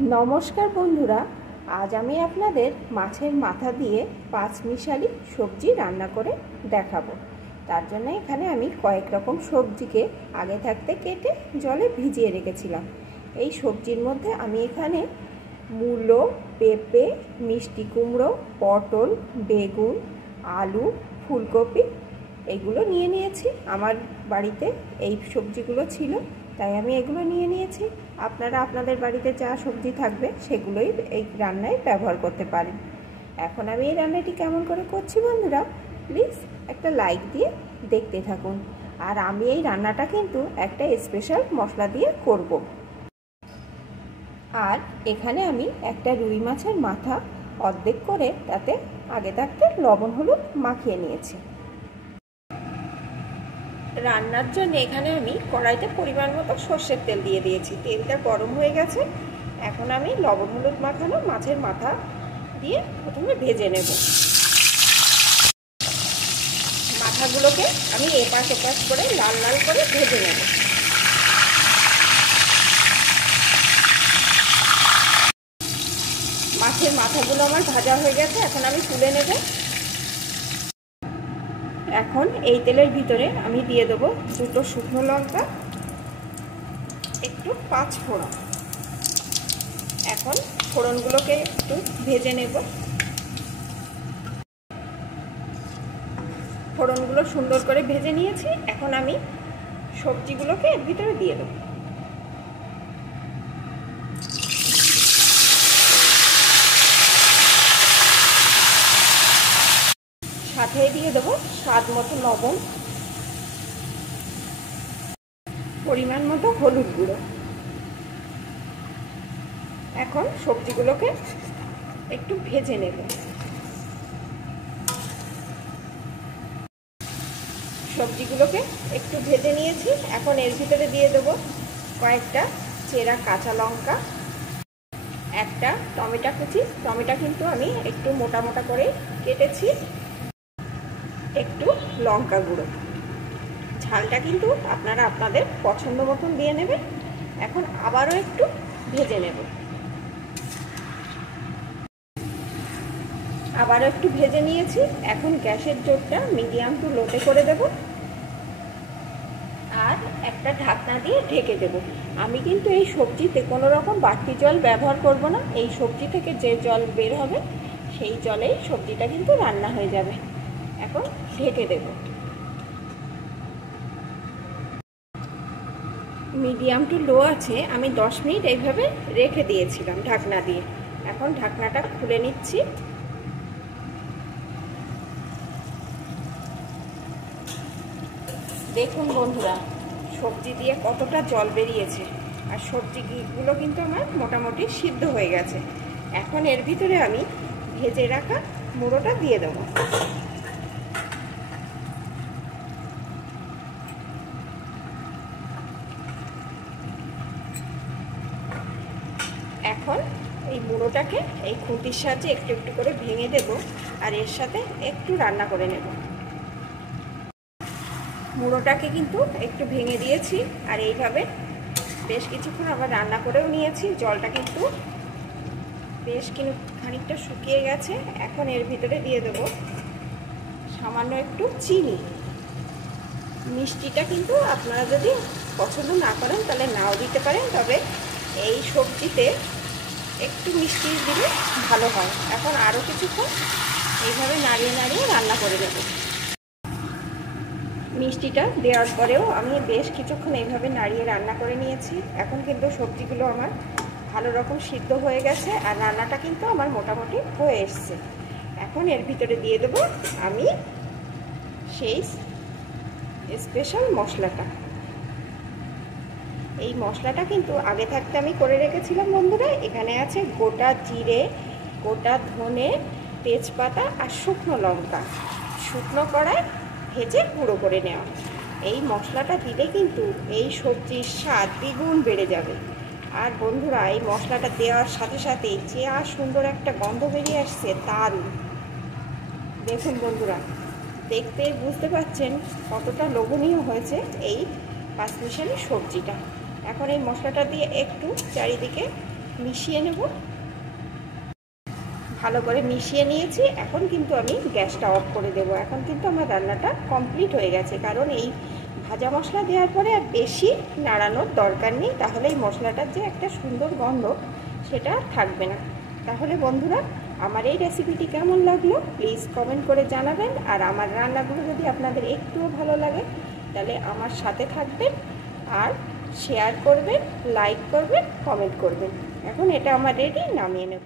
नमस्कार बंधुरा आज आमी आपनादेर माछेर माथा दिए पाँचमिशाली सब्जी रान्ना करे देखाबो। तार जन्य एखाने आमी कयेक रकम सब्जीके आगे थाकते केटे जले भिजिए रेखेछिलाम। एई सब्जिर मध्य आमी एखाने मूलो, पेঁপে, मिष्टि कुमड़ो, पटल, बेगुन, आलू, फुलकपि एगुलो निये निয়েছি। आमार बाड़ीते এই সবজিগুলো ছিল তাই আমি এগুলো নিয়ে নিয়েছি। আপনারা আপনাদের বাড়িতে যা সবজি থাকবে সেগুলোই এই রান্নায় ব্যবহার করতে পারেন। এখন আমি এই রান্নাটি কেমন করে করছি বন্ধুরা প্লিজ একটা লাইক দিয়ে দেখতে থাকুন। আর আমি এই রান্নাটা কিন্তু একটা স্পেশাল মশলা দিয়ে করব। আর এখানে আমি একটা রুই মাছের মাথা অর্ধেক করে তাতে আগে থাকতে লবণ হলুদ মাখিয়ে নিয়েছি। রান্নার জন্য এখানে আমি কড়াইতে পরিমাণ মতো সরষের তেল দিয়ে দিয়েছি। তেলটা গরম হয়ে গেছে। এখন আমি লবণ হলুদ মাখানো মাছের মাথা দিয়ে প্রথমে ভেজে নেব। মাথাগুলোকে আমি এপাশ ওপাশ করে লাল লাল করে ভেজে নেব। মাছের মাথাগুলো আমার ভাজা হয়ে গেছে। এখন আমি তুলে নেব। এখন এই তেলের ভিতরে আমি দিয়ে দেব দুটো শুকনো লঙ্কা, একটু পাঁচ ফোড়ন। এখন ফোড়নগুলোকে একটু ভেজে নেব। ফোড়নগুলো সুন্দর করে ভেজে নিয়েছি। এখন আমি সবজিগুলোকে এর ভিতরে দিয়ে দেব। সাথে দিয়ে দেবো স্বাদ মতো লবণ, পরিমাণ মতো হলুদ গুঁড়ো। এখন সবজিগুলোকে একটু ভেজে নেব। সবজিগুলোকে একটু ভেজে নিয়েছি। এখন এর ভিতরে দিয়ে দেবো কয়েকটা চেরা কাঁচা লঙ্কা, একটা টমেটো কুচি। টমেটো কিন্তু আমি একটু মোটা মোটা করে কেটেছি, একটু লঙ্কা গুঁড়ো। ঝালটা কিন্তু আপনারা আপনাদের পছন্দ মতন দিয়ে নেবেন। এখন আবারও একটু ভেজে নেব। আবারও একটু ভেজে নিয়েছি। এখন গ্যাসের জোরটা মিডিয়াম টু লোতে করে দেব আর একটা ঢাকনা দিয়ে ঢেকে দেব। আমি কিন্তু এই সবজিতে কোনো রকম বাড়তি জল ব্যবহার করব না। এই সবজি থেকে যে জল বের হবে সেই জলেই সবজিটা কিন্তু রান্না হয়ে যাবে। এখন ঢেকে দেব। মিডিয়াম টু লো আছে আমি 10 মিনিট এইভাবে রেখে দিয়েছিলাম ঢাকনা দিয়ে। এখন ঢাকনাটা খুলে নিচ্ছি। দেখুন বন্ধুরা সবজি দিয়ে কতটা জল বেরিয়েছে আর সবজিগুলো কিন্তু আমার মোটামুটি সিদ্ধ হয়ে গেছে। এখন এর ভিতরে আমি ভেজে রাখা মুড়োটা দিয়ে দেব। এখন এই মুড়োটাকে এই খুঁটির সাহায্যে একটু একটু করে ভেঙে দেব আর এর সাথে একটু রান্না করে নেব। মুড়োটাকে কিন্তু একটু ভেঙে দিয়েছি আর এইভাবে বেশ কিছুক্ষণ আবার রান্না করেও নিয়েছি। জলটা কিন্তু বেশ খানিকটা শুকিয়ে গেছে। এখন এর ভিতরে দিয়ে দেব সামান্য একটু চিনি। মিষ্টিটা কিন্তু আপনারা যদি পছন্দ না করেন তাহলে নাও দিতে পারেন, তবে এই সবজিতে একটু মিষ্টি দিলে ভালো হয়। এখন আরও কিছুক্ষণ এইভাবে নাড়িয়ে নাড়িয়ে রান্না করে দেব। মিষ্টিটা দেওয়ার পরেও আমি বেশ কিছুক্ষণ এইভাবে নাড়িয়ে রান্না করে নিয়েছি। এখন কিন্তু সবজিগুলো আমার ভালো রকম সিদ্ধ হয়ে গেছে আর রান্নাটা কিন্তু আমার মোটামুটি হয়ে এসছে। এখন এর ভিতরে দিয়ে দেব আমি সেই স্পেশাল মশলাটা। এই মশলাটা কিন্তু আগে থাকতে আমি করে রেখেছিলাম বন্ধুরা। এখানে আছে গোটা জিরে, গোটা ধনে, তেজপাতা আর শুকনো লঙ্কা শুকনো কড়ায় ভেজে গুঁড়ো করে নেওয়া। এই মশলাটা দিলে কিন্তু এই সবজির স্বাদ দ্বিগুণ বেড়ে যাবে। আর বন্ধুরা এই মশলাটা দেওয়ার সাথে সাথে যে আর সুন্দর একটা গন্ধ বেরিয়ে আসছে দারুণ। দেখুন বন্ধুরা দেখতেই বুঝতে পারছেন কতটা লোভনীয় হয়েছে এই পাঁচমিশালি সবজিটা। এখন এই মশলাটা দিয়ে একটু চারিদিকে মিশিয়ে নেব। ভালো করে মিশিয়ে নিয়েছি। এখন কিন্তু আমি গ্যাসটা অফ করে দেব। এখন কিন্তু আমার রান্নাটা কমপ্লিট হয়ে গেছে, কারণ এই ভাজা মশলা দেওয়ার পরে আর বেশি নাড়ানোর দরকার নেই, তাহলে এই মশলাটার যে একটা সুন্দর গন্ধ সেটা থাকবে না। তাহলে বন্ধুরা, আমার এই রেসিপিটি কেমন লাগলো প্লিজ কমেন্ট করে জানাবেন। আর আমার রান্নাগুলো যদি আপনাদের একটুও ভালো লাগে তাহলে আমার সাথে থাকবেন, আর শেয়ার করবেন, লাইক করবেন, কমেন্ট করবেন। এখন এটা আমার রেডি, নামিয়ে নেব।